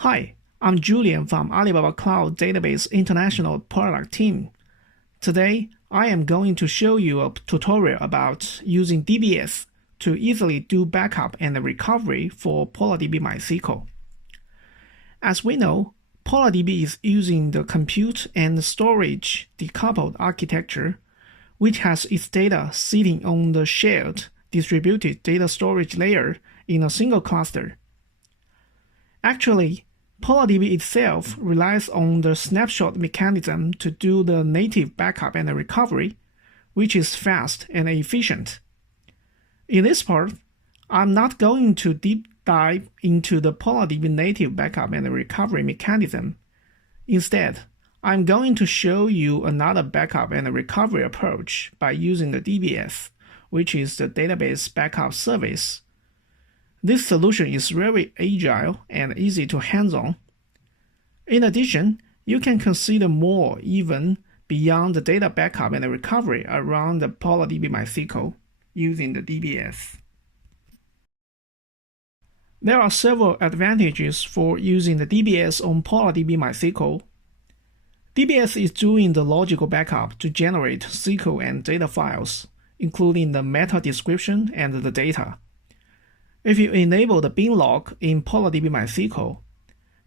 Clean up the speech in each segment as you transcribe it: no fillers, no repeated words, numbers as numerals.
Hi, I'm Julian from Alibaba Cloud Database International Product Team. Today, I am going to show you a tutorial about using DBS to easily do backup and recovery for PolarDB MySQL. As we know, PolarDB is using the compute and storage decoupled architecture, which has its data sitting on the shared distributed data storage layer in a single cluster. Actually, PolarDB itself relies on the snapshot mechanism to do the native backup and recovery, which is fast and efficient. In this part, I'm not going to deep dive into the PolarDB native backup and recovery mechanism. Instead, I'm going to show you another backup and recovery approach by using the DBS, which is the database backup service. This solution is very agile and easy to hands-on. In addition, you can consider more even beyond the data backup and recovery around the PolarDB MySQL using the DBS. There are several advantages for using the DBS on PolarDB MySQL. DBS is doing the logical backup to generate SQL and data files, including the meta description and the data. If you enable the binlog in PolarDB MySQL,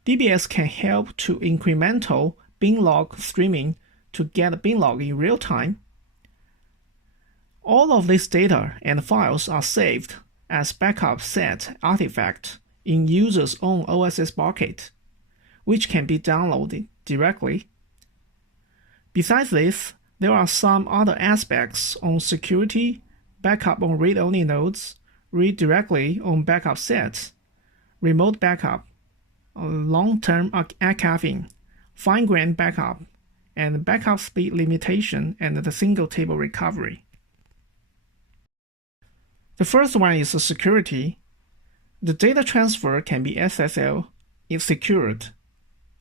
DBS can help to incremental binlog streaming to get binlog in real time. All of this data and files are saved as backup set artifact in user's own OSS Pocket, which can be downloaded directly. Besides this, there are some other aspects on security, backup on read-only nodes, read directly on backup sets, remote backup, long-term archiving, fine-grained backup, and backup speed limitation and the single table recovery. The first one is security. The data transfer can be SSL if secured,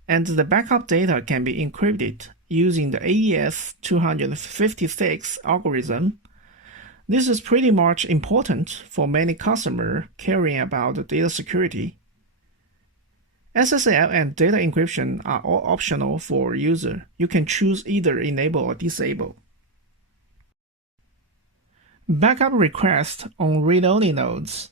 and the backup data can be encrypted using the AES 256 algorithm. This is pretty much important for many customers caring about data security. SSL and data encryption are all optional for user. You can choose either enable or disable. Backup request on read-only nodes.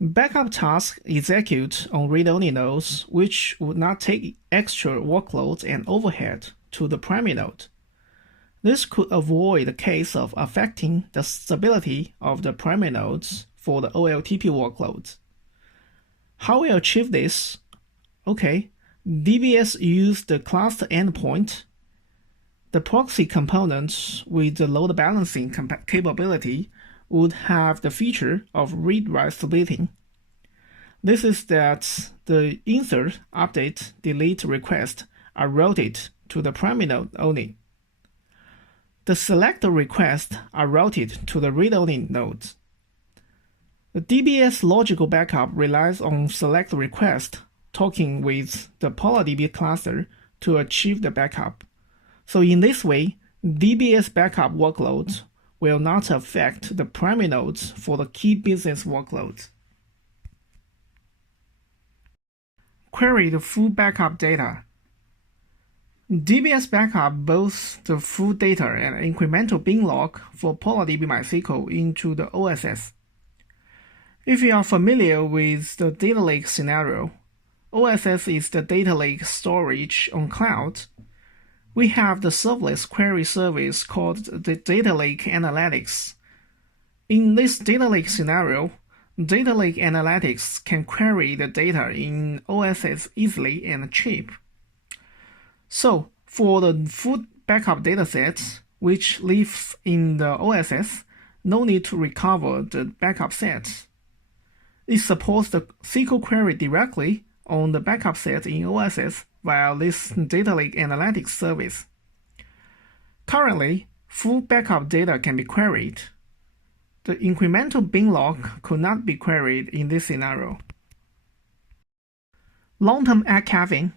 Backup tasks execute on read-only nodes, which would not take extra workloads and overhead to the primary node. This could avoid the case of affecting the stability of the primary nodes for the OLTP workloads. How we achieve this? Okay, DBS used the cluster endpoint. The proxy components with the load balancing capability would have the feature of read-write splitting. This is that the insert, update, delete requests are routed to the primary node only. The select requests are routed to the read-only nodes. The DBS logical backup relies on select request talking with the PolarDB cluster to achieve the backup. So in this way, DBS backup workloads will not affect the primary nodes for the key business workloads. Query the full backup data. DBS backup both the full data and incremental binlog for PolarDB MySQL into the OSS. If you are familiar with the data lake scenario, OSS is the data lake storage on cloud. We have the serverless query service called the Data Lake Analytics. In this data lake scenario, Data Lake Analytics can query the data in OSS easily and cheap. So, for the full backup datasets, which lives in the OSS, no need to recover the backup sets. It supports the SQL query directly on the backup set in OSS via this Data Lake Analytics service. Currently, full backup data can be queried. The incremental binlog could not be queried in this scenario. Long-term archiving.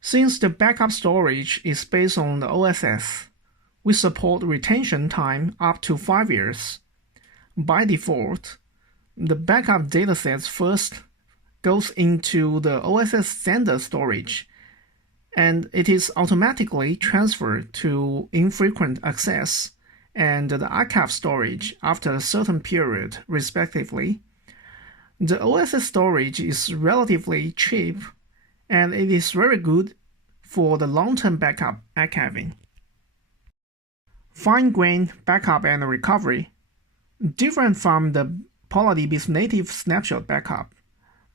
Since the backup storage is based on the OSS, we support retention time up to 5 years. By default, the backup datasets first goes into the OSS standard storage, and it is automatically transferred to infrequent access and the archive storage after a certain period, respectively. The OSS storage is relatively cheap, and it is very good for the long-term backup archiving. Fine-grained backup and recovery. Different from the PolarDB's native snapshot backup,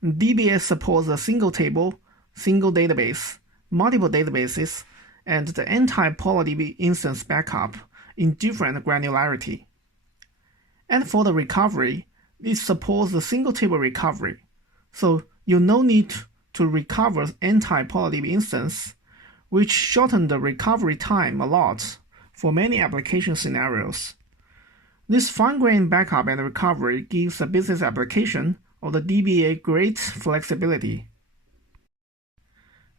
DBS supports a single table, single database, multiple databases, and the entire PolarDB instance backup in different granularity. And for the recovery, it supports the single table recovery, so you no need to recover entire PolarDB instance, which shortens the recovery time a lot for many application scenarios. This fine-grained backup and recovery gives the business application or the DBA great flexibility.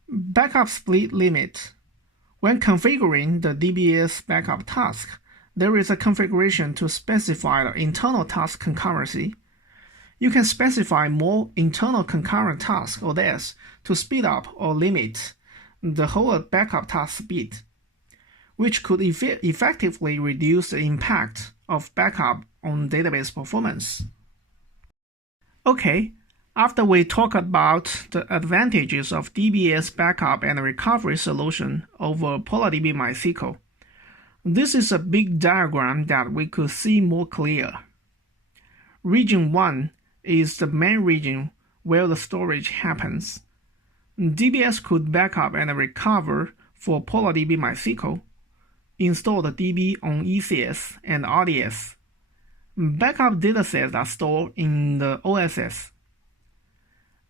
Backup split limit. When configuring the DBS backup task, there is a configuration to specify the internal task concurrency. You can specify more internal concurrent tasks or less to speed up or limit the whole backup task speed, which could effectively reduce the impact of backup on database performance. Okay, after we talk about the advantages of DBS backup and recovery solution over PolarDB MySQL, this is a big diagram that we could see more clear. Region 1 is the main region where the storage happens. DBS could backup and recover for PolarDB MySQL, install the DB on ECS and RDS. Backup datasets are stored in the OSS.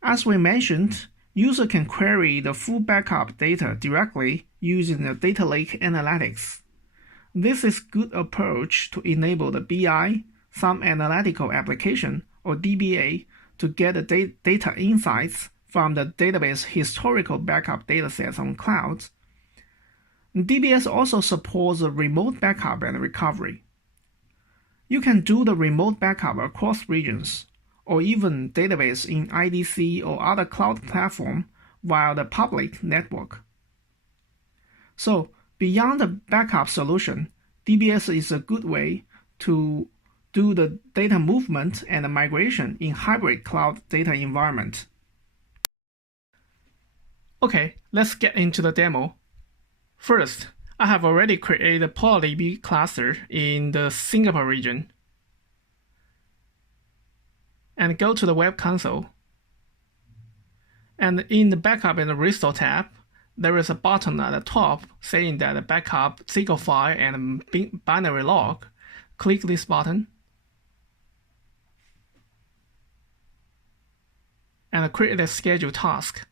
As we mentioned, user can query the full backup data directly using the data lake analytics. This is a good approach to enable the BI, some analytical application, or DBA to get the data insights from the database historical backup datasets on clouds. DBS also supports the remote backup and recovery. You can do the remote backup across regions, or even database in IDC or other cloud platform via the public network. So, beyond the backup solution, DBS is a good way to do the data movement and migration in hybrid cloud data environment. Okay, let's get into the demo. First, I have already created a PolarDB cluster in the Singapore region. And go to the Web Console. And in the Backup and Restore tab, there is a button at the top saying that the backup SQL file and binary log. Click this button. And create a schedule task.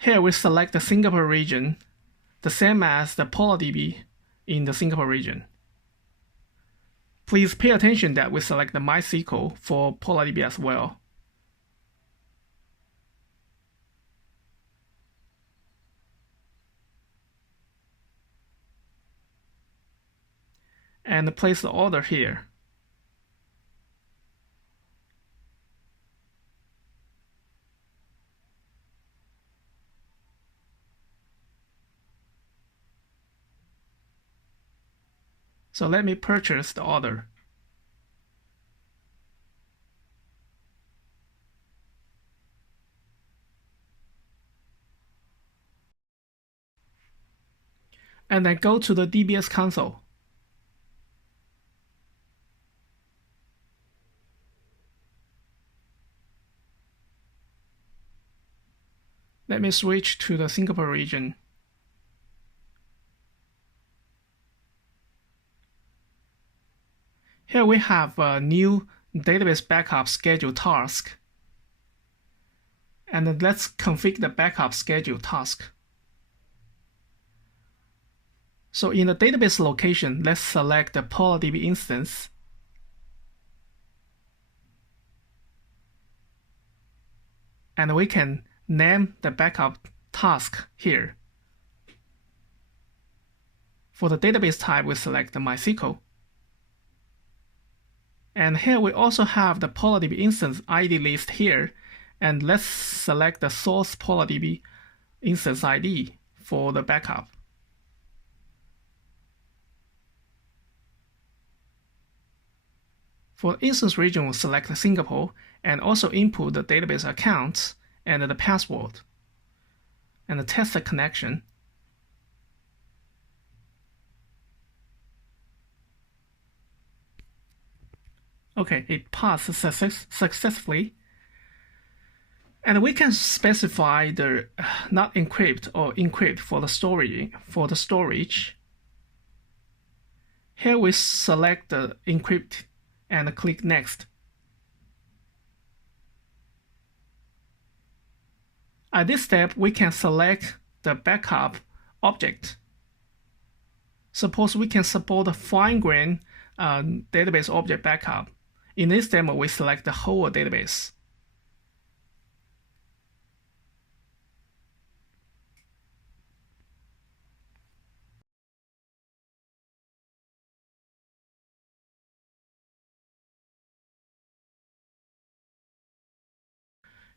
Here we select the Singapore region, the same as the PolarDB in the Singapore region. Please pay attention that we select the MySQL for PolarDB as well. And place the order here. So let me purchase the order. And then go to the DBS console. Let me switch to the Singapore region. Here we have a new database backup schedule task. And let's configure the backup schedule task. So in the database location, let's select the PolarDB instance. And we can name the backup task here. For the database type, we select the MySQL. And here we also have the PolarDB instance ID list here. And let's select the source PolarDB instance ID for the backup. For instance region, we'll select Singapore and also input the database accounts and the password and test the connection. Okay, it passed successfully. And we can specify the not encrypt or encrypt for the storage. Here we select the encrypt and click next. At this step, we can select the backup object. Suppose we can support the Finegrained database object backup. In this demo, we select the whole database.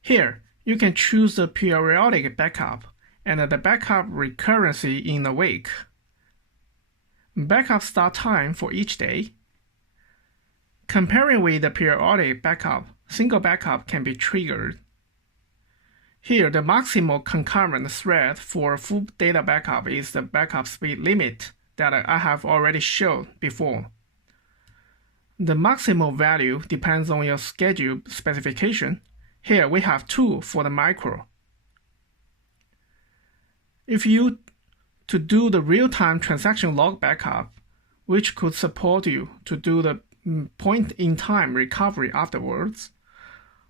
Here, you can choose the periodic backup and the backup recurrency in a week. Backup start time for each day. Comparing with the periodic backup, single backup can be triggered. Here, the maximal concurrent thread for full data backup is the backup speed limit that I have already shown before. The maximal value depends on your schedule specification. Here we have 2 for the micro. If you to do the real-time transaction log backup, which could support you to do the point-in-time recovery afterwards,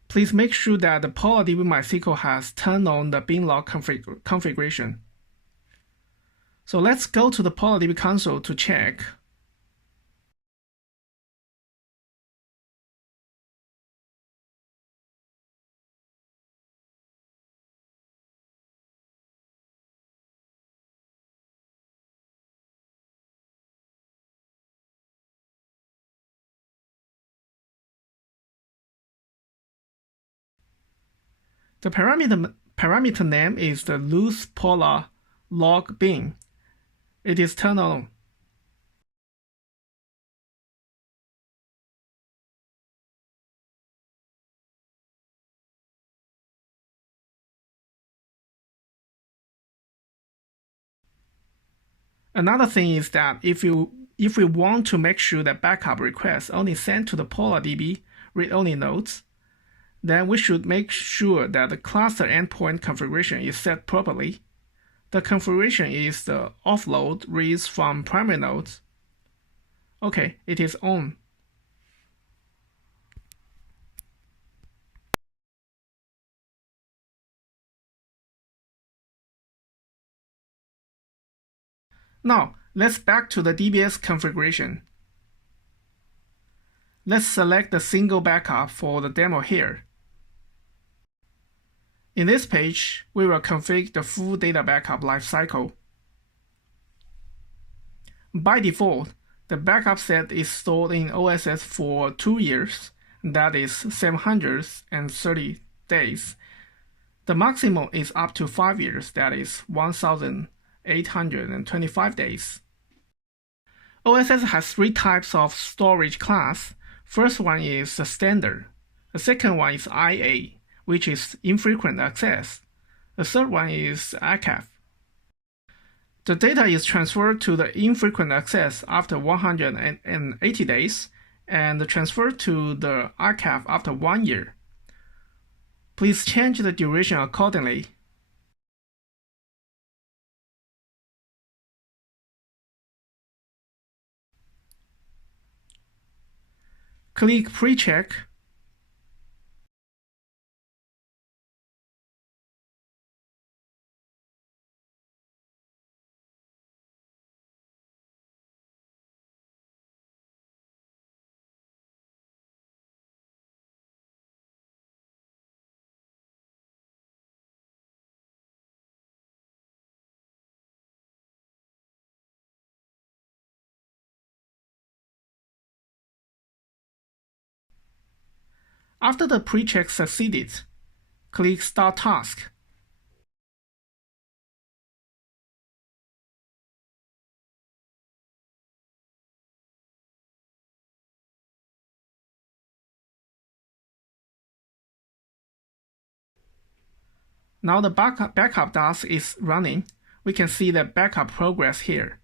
please make sure that the PolarDB MySQL has turned on the binlog configuration. So let's go to the PolarDB console to check. The parameter name is the loose polar log bin. It is turned on. Another thing is that if we want to make sure that backup requests only sent to the PolarDB read-only nodes, then we should make sure that the cluster endpoint configuration is set properly. The configuration is the offload reads from primary nodes. Okay, it is on. Now, let's back to the DBS configuration. Let's select the single backup for the demo here. In this page, we will configure the full data backup lifecycle. By default, the backup set is stored in OSS for 2 years, that is 730 days. The maximum is up to 5 years, that is 1,825 days. OSS has 3 types of storage class. First one is the standard. The second one is IA, which is infrequent access. The third one is archive. The data is transferred to the infrequent access after 180 days and transferred to the archive after 1 year. Please change the duration accordingly. Click Pre-check. After the pre-check succeeded, click Start Task. Now the backup task is running. We can see the backup progress here.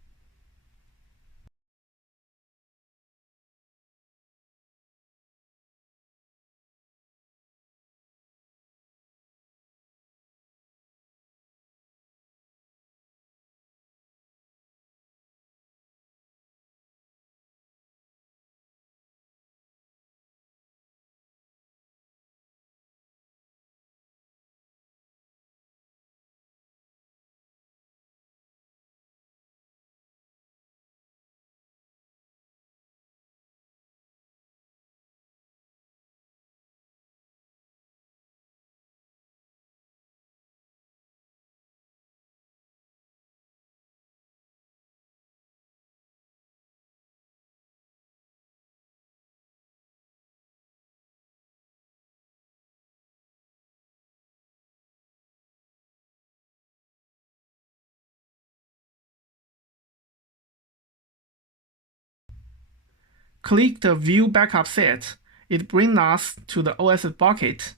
Click the View Backup Set. It brings us to the OSS Pocket,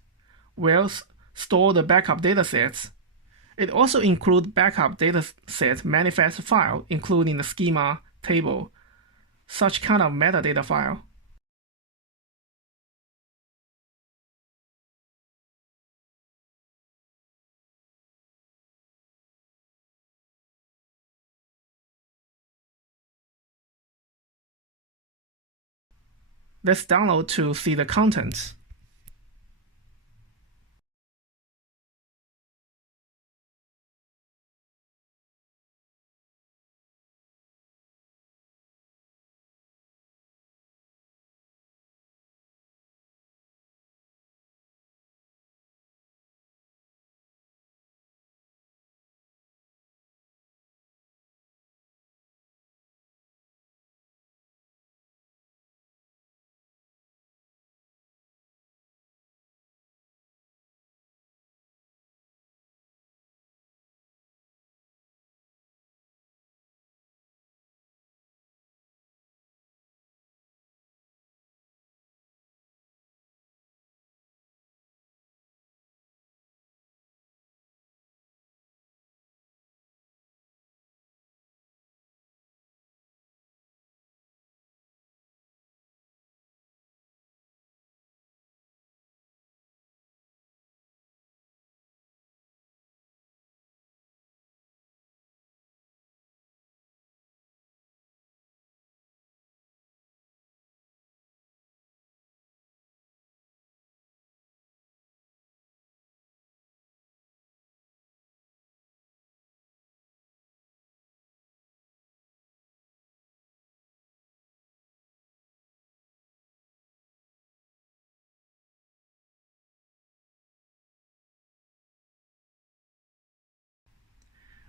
where store the backup datasets. It also includes backup dataset manifest file, including the schema, table, such kind of metadata file. Let's download to see the contents.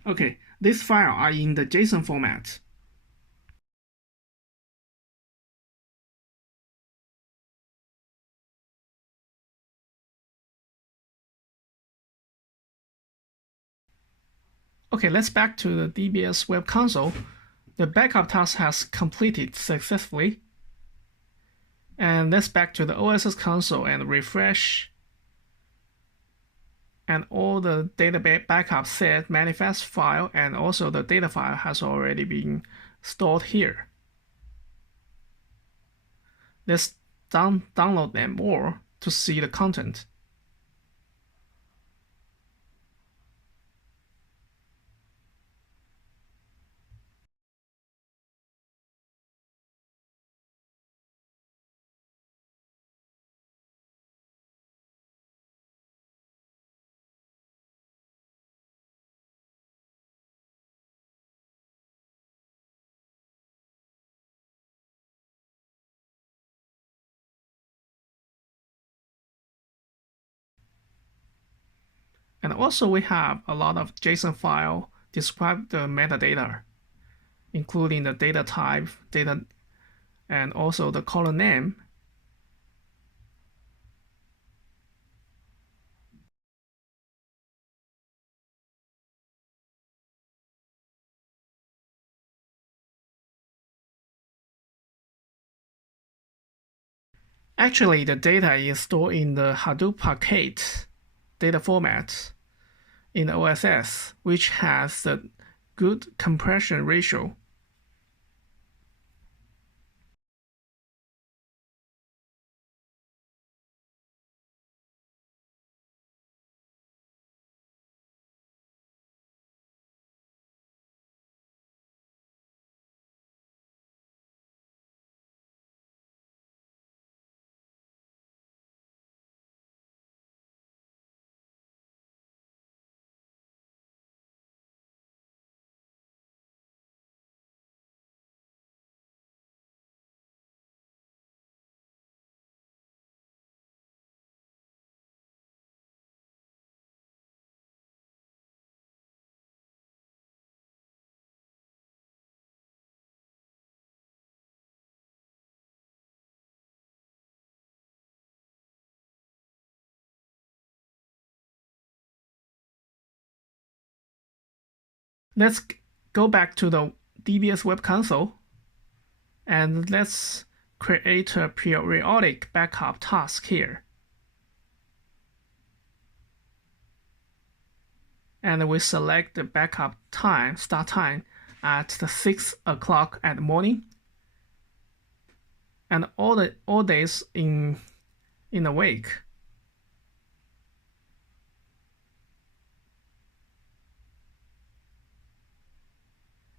Okay, these files are in the JSON format. Okay, let's back to the DBS Web Console. The backup task has completed successfully. And let's back to the OSS console and refresh. And all the data backup set manifest file and also the data file has already been stored here. Let's download them all to see the content. And also we have a lot of JSON file describe the metadata, including the data type, data, and also the column name. Actually, the data is stored in the Hadoop Pocket data format in the OSS, which has a good compression ratio. Let's go back to the DBS Web Console and let's create a periodic backup task here. And we select the backup time, start time at the 6 o'clock at the morning. And all days in a week.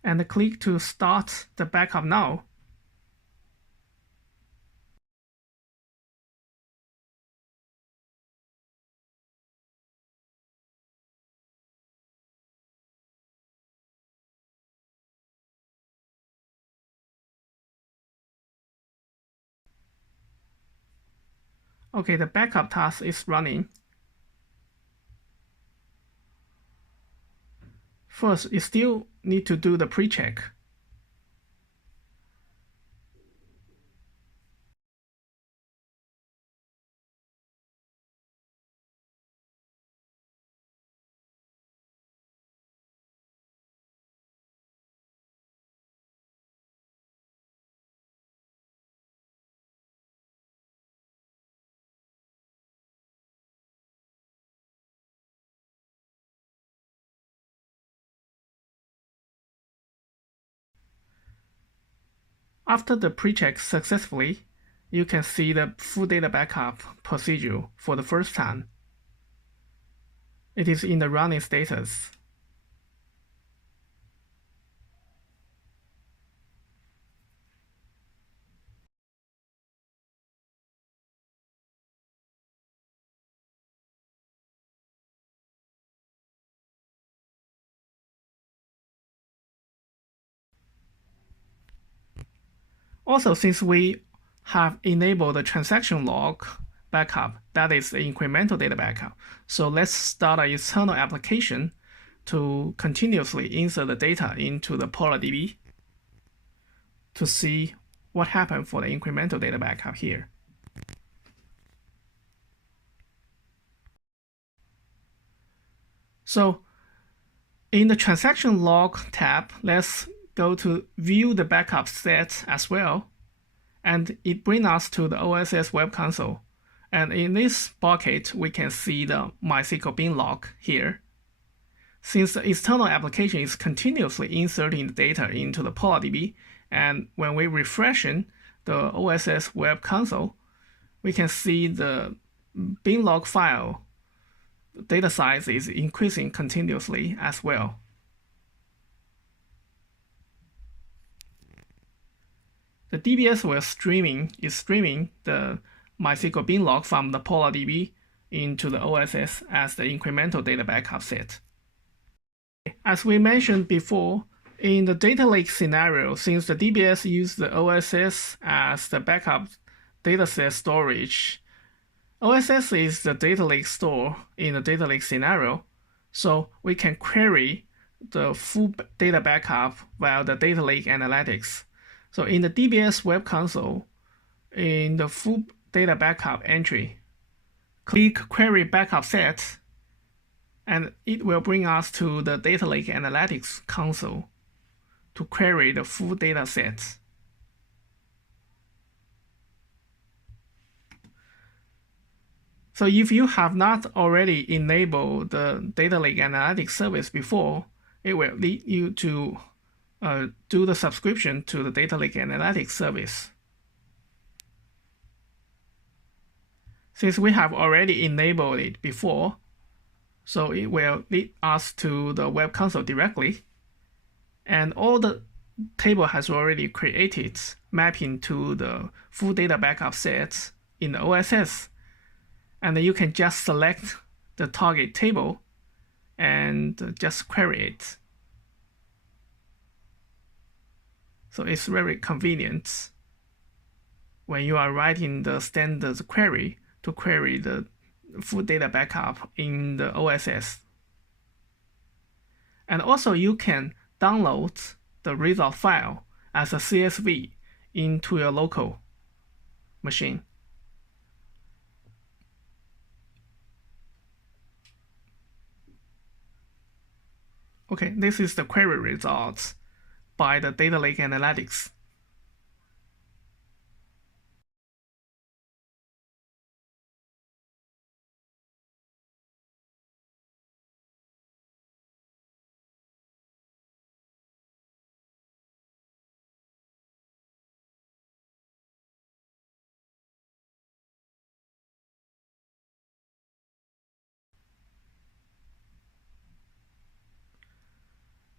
And click to start the backup now. Okay, the backup task is running. First, you still need to do the pre-check. After the pre-check successfully, you can see the full data backup procedure for the first time. It is in the running status. Also, since we have enabled the transaction log backup, that is the incremental data backup. So let's start an external application to continuously insert the data into the PolarDB to see what happened for the incremental data backup here. So in the transaction log tab, let's go to view the backup set as well. And it brings us to the OSS Web Console. And in this bucket, we can see the MySQL binlog here. Since the external application is continuously inserting the data into the PolarDB, and when we refresh the OSS Web Console, we can see the binlog file data size is increasing continuously as well. The DBS is streaming the MySQL binlog from the PolarDB into the OSS as the incremental data backup set. As we mentioned before, in the data lake scenario, since the DBS used the OSS as the backup dataset storage, OSS is the data lake store in the data lake scenario, so we can query the full data backup via the data lake analytics. So in the DBS Web Console, in the full data backup entry, click Query Backup Set, and it will bring us to the Data Lake Analytics console to query the full data set. So if you have not already enabled the data lake analytics service before, it will lead you to do the subscription to the data lake analytics service. Since we have already enabled it before, so it will lead us to the web console directly, and all the table has already created mapping to the full data backup sets in the OSS, and then you can just select the target table and just query it. So it's very convenient when you are writing the standard query to query the full data backup in the OSS. And also you can download the result file as a CSV into your local machine. Okay, this is the query results by the data lake analytics.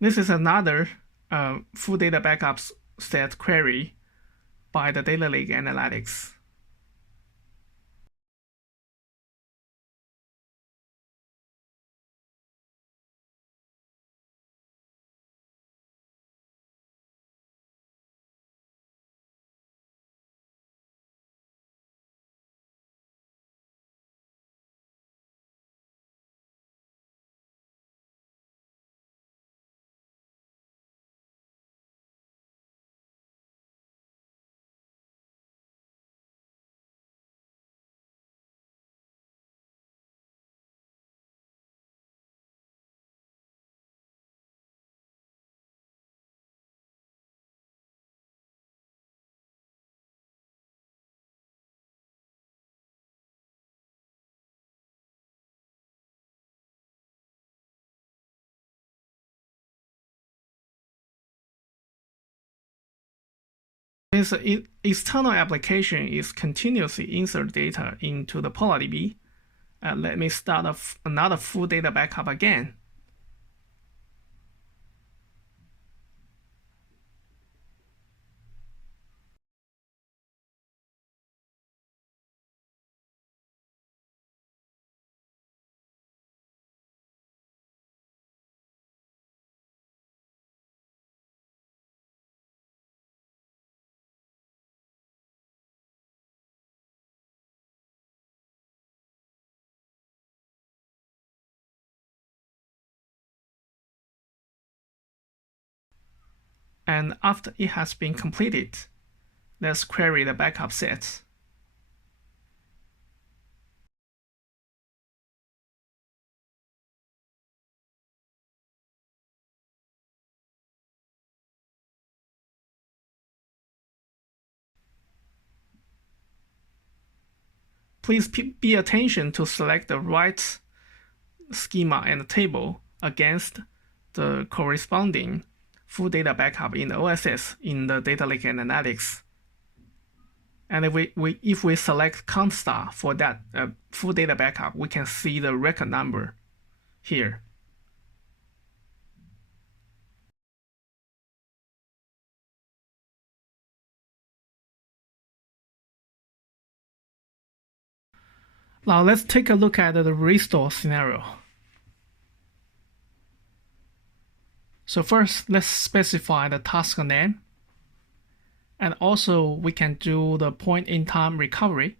This is another full data backup set query by the data lake analytics. Since external application is continuously insert data into the PolarDB, let me start another full data backup again. And after it has been completed, let's query the backup set. Please pay attention to select the right schema and table against the corresponding full data backup in the OSS in the data lake analytics. And if we select count star for that full data backup, we can see the record number here. Now let's take a look at the restore scenario. So first, let's specify the task name. And also, we can do the point-in-time recovery.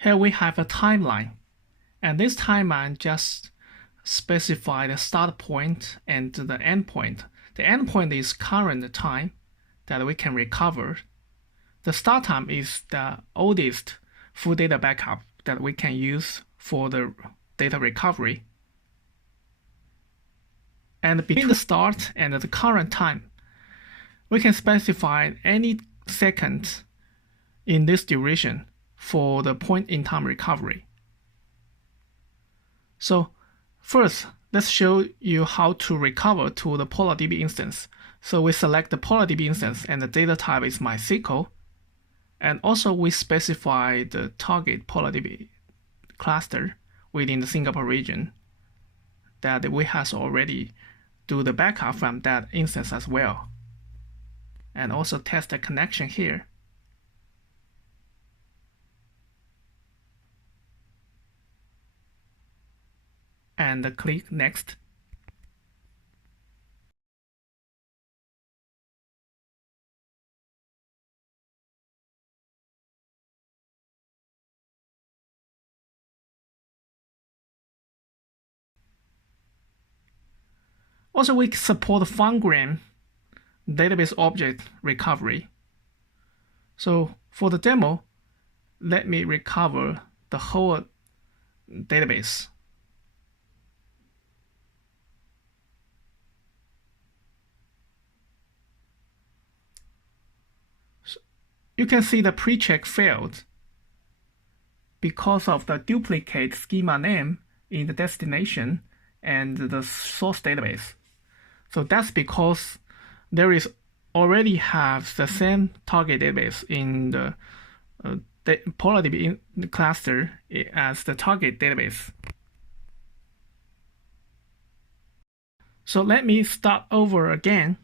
Here we have a timeline. And this timeline just specify the start point and the end point. The end point is current time that we can recover. The start time is the oldest full data backup that we can use for the data recovery. And between the start and the current time, we can specify any second in this duration for the point-in-time recovery. So first, let's show you how to recover to the PolarDB instance. So we select the PolarDB instance and the data type is MySQL. And also we specify the target PolarDB cluster within the Singapore region that we has already do the backup from that instance as well. And also test the connection here. And click Next. Also, we support Finegrained database object recovery. So for the demo, let me recover the whole database. So you can see the pre-check failed because of the duplicate schema name in the destination and the source database. So that's because there is already have the same target database in the PolarDB cluster as the target database. So let me start over again.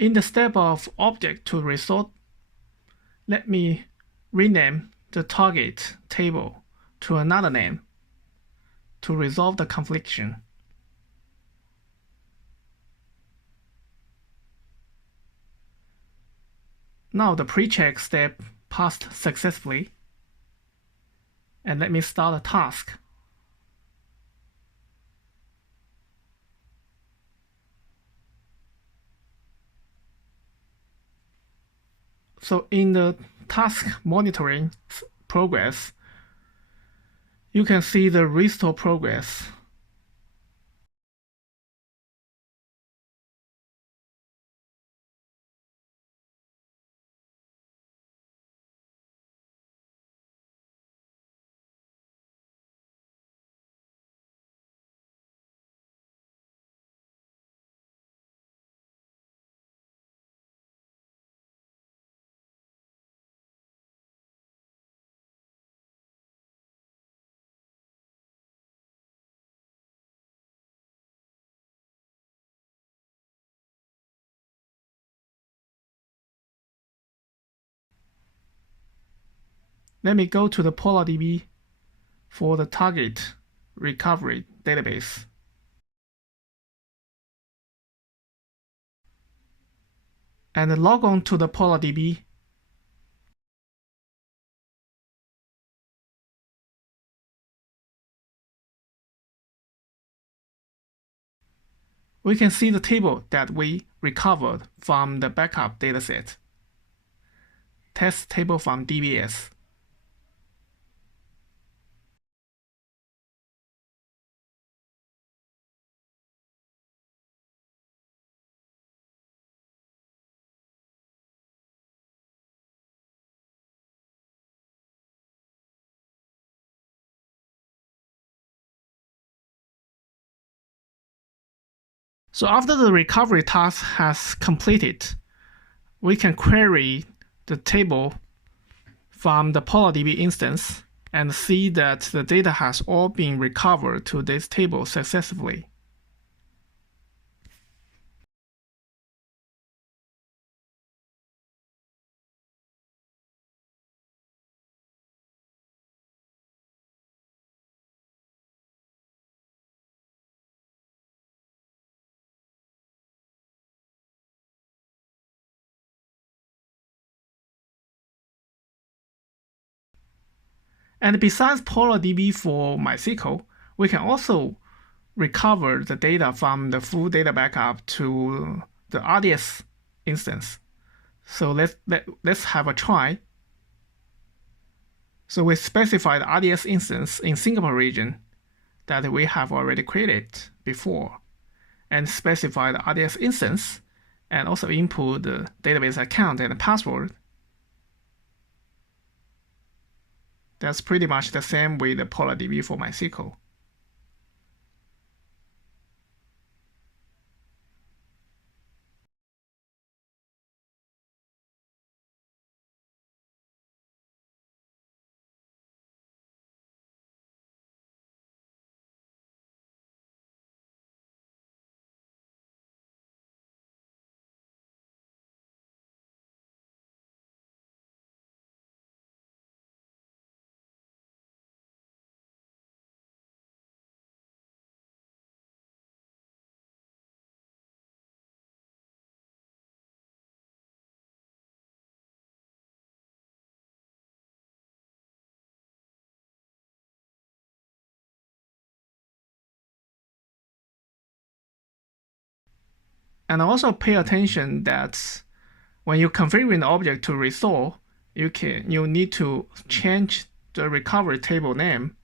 In the step of object to resort, let me rename the target table to another name to resolve the confliction. Now the pre-check step passed successfully. And let me start a task. So in the task monitoring progress, you can see the restore progress. Let me go to the PolarDB for the target recovery database. And log on to the PolarDB. We can see the table that we recovered from the backup dataset. Test table from DBS. So after the recovery task has completed, we can query the table from the PolarDB instance and see that the data has all been recovered to this table successfully. And besides PolarDB for MySQL, we can also recover the data from the full data backup to the RDS instance. So let's have a try. So we specify the RDS instance in Singapore region that we have already created before, and specify the RDS instance, and also input the database account and the password. That's pretty much the same with the PolarDB for MySQL. And also pay attention that when you configure an object to restore, you need to change the recovery table name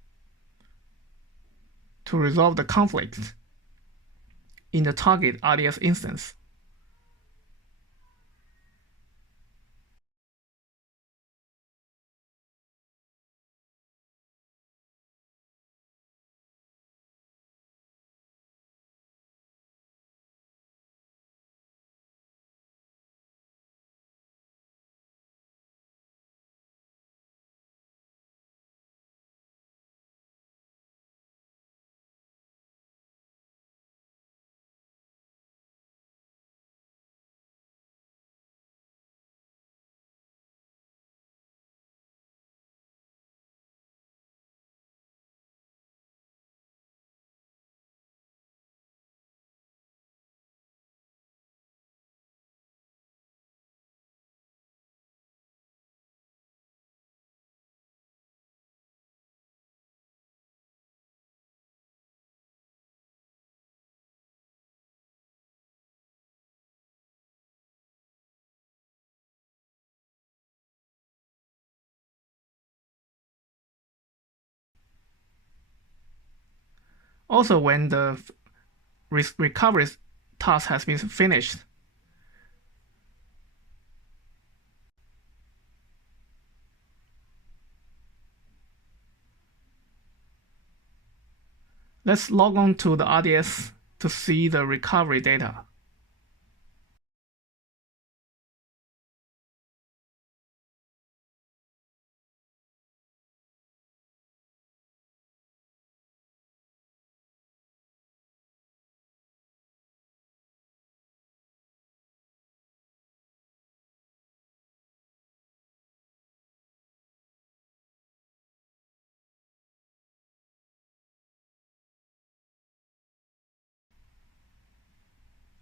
to resolve the conflict in the target RDS instance. Also, when the recovery task has been finished, let's log on to the RDS to see the recovery data.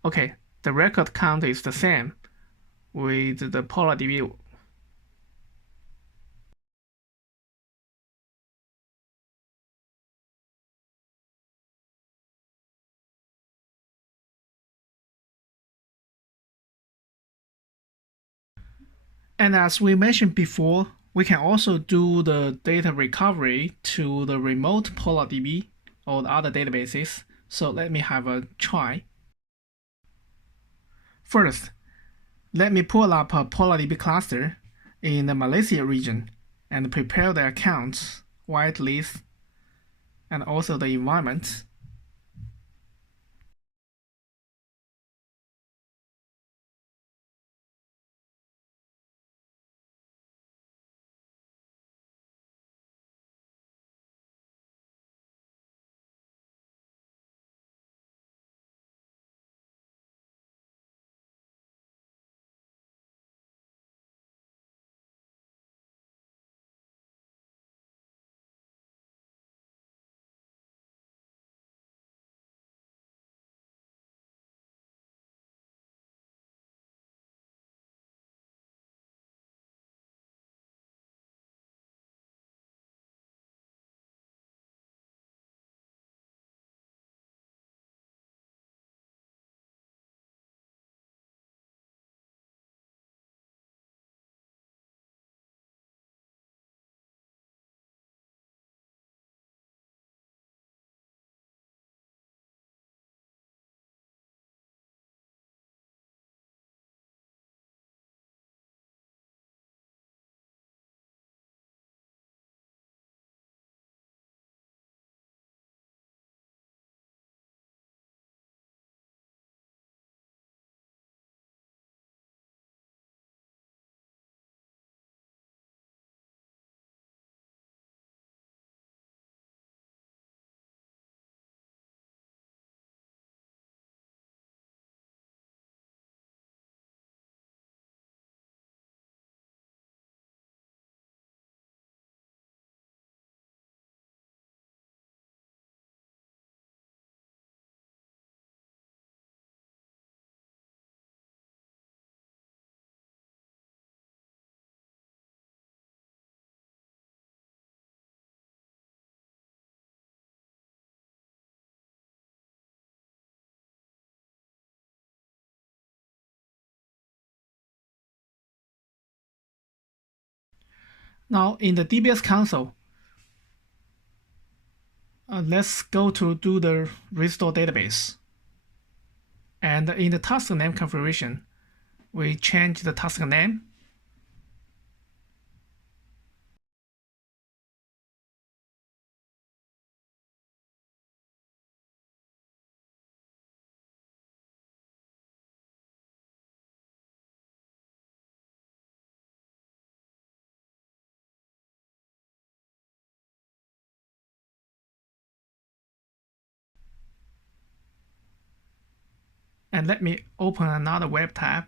Okay, the record count is the same with the PolarDB. And as we mentioned before, we can also do the data recovery to the remote PolarDB or the other databases. So let me have a try. First, let me pull up a PolarDB cluster in the Malaysia region and prepare the accounts, whitelist, and also the environment. Now in the DBS console, let's go to do the restore database. And in the task name configuration, we change the task name. And let me open another web tab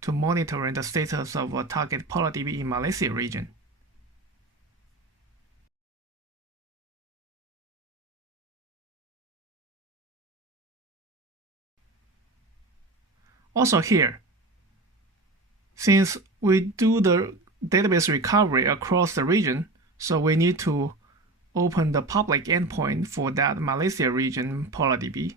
to monitor the status of a target PolarDB in Malaysia region. Also here, since we do the database recovery across the region, so we need to open the public endpoint for that Malaysia region PolarDB.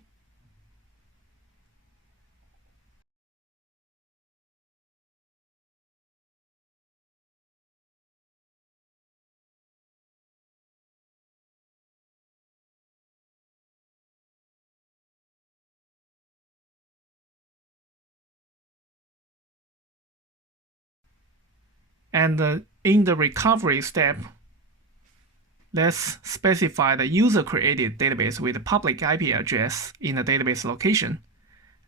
And in the recovery step, let's specify the user-created database with the public IP address in the database location,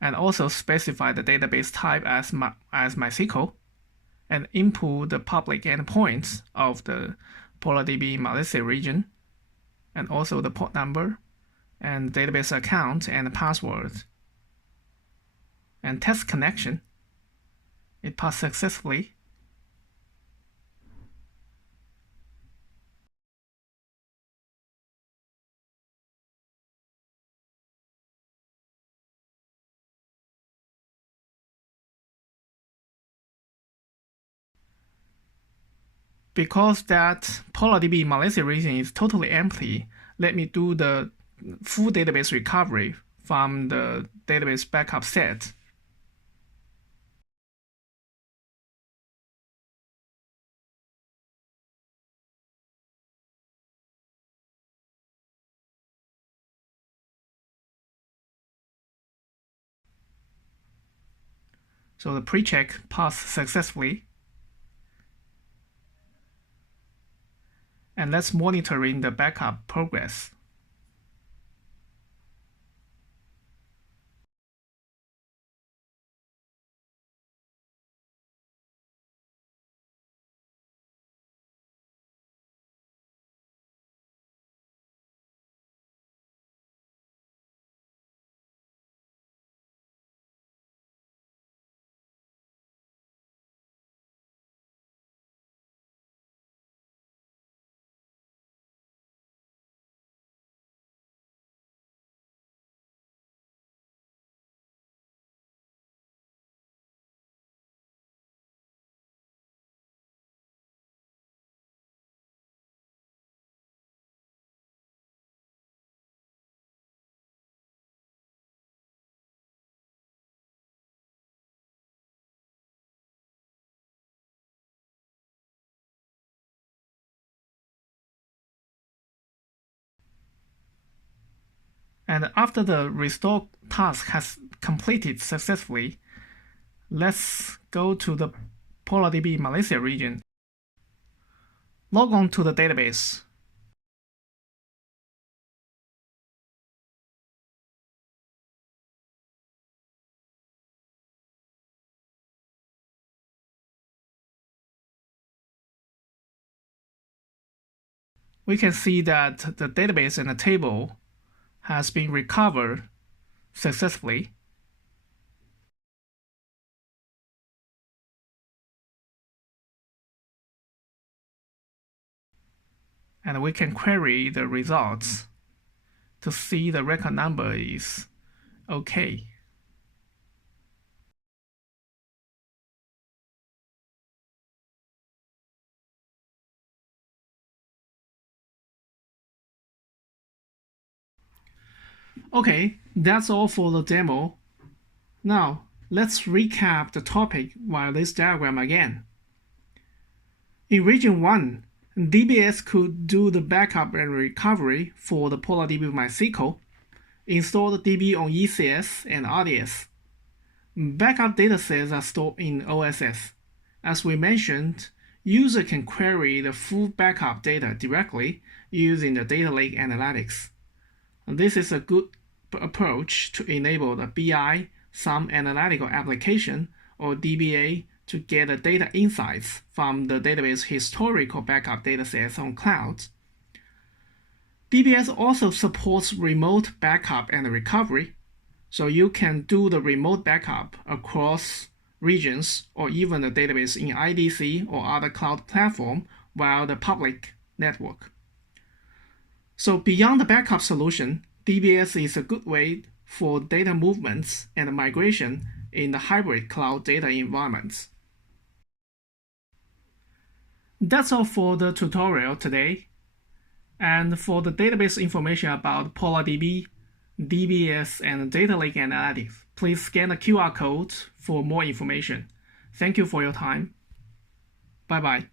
and also specify the database type as MySQL, and input the public endpoints of the PolarDB Malaysia region, and also the port number, and database account and password. And test connection. It passed successfully. Because that PolarDB Malaysia region is totally empty, let me do the full database recovery from the database backup set. So the pre-check passed successfully. And let's monitor the backup progress. And after the restore task has completed successfully, let's go to the PolarDB Malaysia region. Log on to the database. We can see that the database and the table has been recovered successfully. And we can query the results to see the record number is okay. Okay, that's all for the demo. Now, let's recap the topic via this diagram again. In Region 1, DBS could do the backup and recovery for the PolarDB MySQL, install the DB on ECS and RDS. Backup datasets are stored in OSS. As we mentioned, user can query the full backup data directly using the data lake analytics. This is a good approach to enable the BI, some analytical application, or DBA to get the data insights from the database historical backup datasets on clouds. DBS also supports remote backup and recovery, so you can do the remote backup across regions or even the database in IDC or other cloud platform via the public network. So beyond the backup solution, DBS is a good way for data movements and migration in the hybrid cloud data environments. That's all for the tutorial today. And for the database information about PolarDB, DBS, and Data Lake Analytics, please scan the QR code for more information. Thank you for your time. Bye-bye.